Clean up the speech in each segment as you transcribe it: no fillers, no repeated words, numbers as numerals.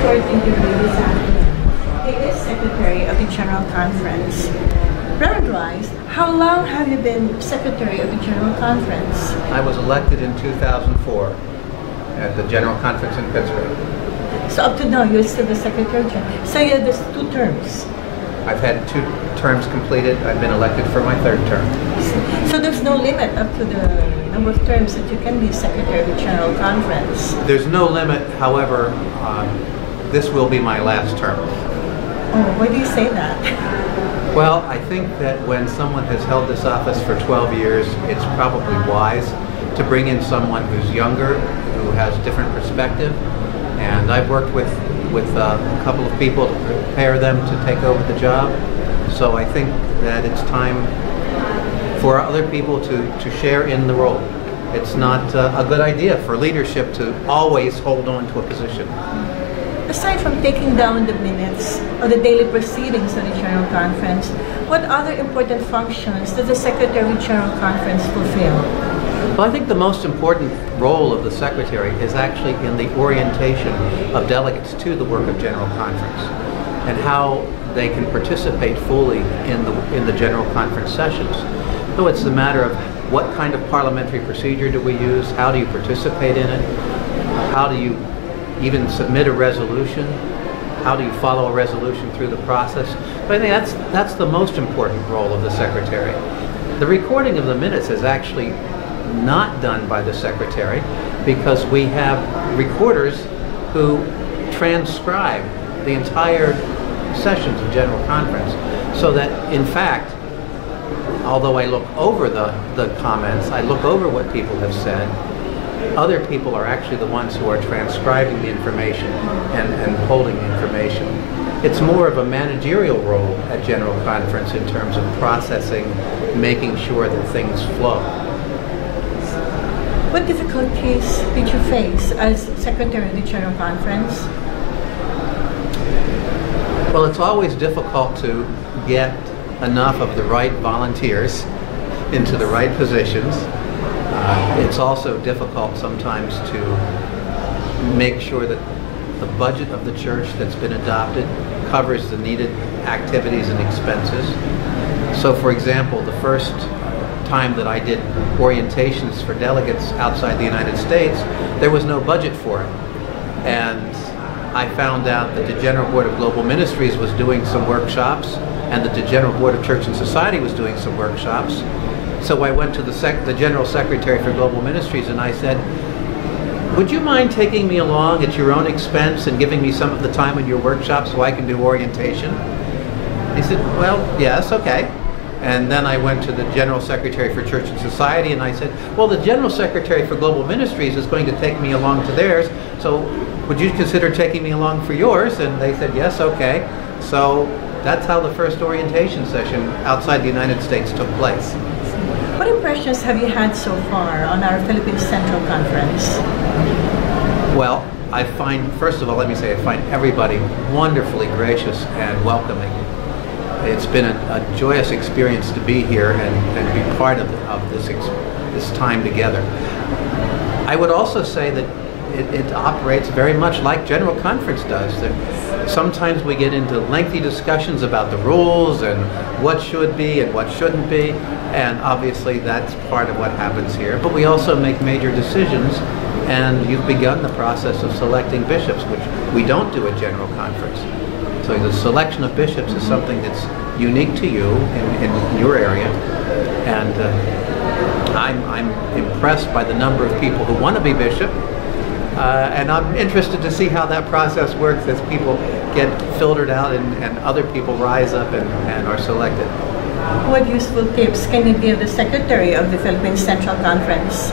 short interview this afternoon. He is Secretary of the General Conference. Reverend Reist, how long have you been Secretary of the General Conference? I was elected in 2004 at the General Conference in Pittsburgh. So up to now, you're still the Secretary General. So you have this 2 terms. I've had 2 terms completed. I've been elected for my 3rd term. So there's no limit up to the number of terms that you can be Secretary of the General Conference? There's no limit. However, this will be my last term. Oh, why do you say that? Well, I think that when someone has held this office for 12 years, it's probably wise to bring in someone who's younger, who has different perspective. And I've worked with a couple of people to prepare them to take over the job. So I think that it's time for other people to share in the role. It's not a good idea for leadership to always hold on to a position. Aside from taking down the minutes of the daily proceedings of the General Conference, what other important functions does the Secretary of the General Conference fulfill? Well, I think the most important role of the Secretary is actually in the orientation of delegates to the work of General Conference and how they can participate fully in the General Conference sessions. So it's a matter of what kind of parliamentary procedure do we use, how do you participate in it, how do you even submit a resolution, how do you follow a resolution through the process. But I think that's the most important role of the Secretary. The recording of the minutes is actually not done by the Secretary because we have recorders who transcribe the entire sessions of General Conference, so that in fact, although I look over the comments, I look over what people have said, other people are actually the ones who are transcribing the information and holding the information. It's more of a managerial role at General Conference in terms of processing, making sure that things flow. What difficulties did you face as Secretary of the General Conference? Well, it's always difficult to get enough of the right volunteers into the right positions. It's also difficult sometimes to make sure that the budget of the church that's been adopted covers the needed activities and expenses. So, for example, the first time that I did orientations for delegates outside the United States, there was no budget for it. And I found out that the General Board of Global Ministries was doing some workshops and that the General Board of Church and Society was doing some workshops. So I went to the General Secretary for Global Ministries and I said, would you mind taking me along at your own expense and giving me some of the time in your workshop so I can do orientation? He said, well, yes, okay. And then I went to the General Secretary for Church and Society and I said, well, the General Secretary for Global Ministries is going to take me along to theirs, so would you consider taking me along for yours? And they said, yes, okay. So that's how the first orientation session outside the United States took place. What impressions have you had so far on our Philippines Central Conference? Well, I find, first of all, let me say, I find everybody wonderfully gracious and welcoming. It's been a joyous experience to be here and be part of this time together. I would also say that it operates very much like General Conference does. Sometimes we get into lengthy discussions about the rules and what should be and what shouldn't be, and obviously that's part of what happens here. But we also make major decisions, and you've begun the process of selecting bishops, which we don't do at General Conference. So the selection of bishops is something that's unique to you in your area, and I'm impressed by the number of people who want to be bishop. And I'm interested to see how that process works as people get filtered out and other people rise up and are selected. What useful tips can you give the Secretary of the Philippines Central Conference?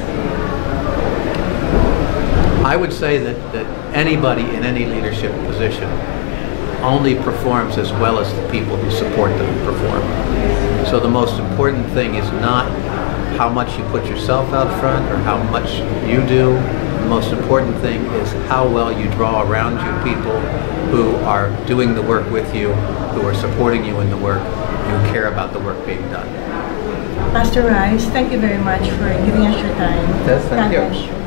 I would say that anybody in any leadership position only performs as well as the people who support them perform. So the most important thing is not how much you put yourself out front or how much you do. The most important thing is how well you draw around you people who are doing the work with you, who are supporting you in the work, and who care about the work being done. Pastor Reist, thank you very much for giving us your time. Yes, thank you.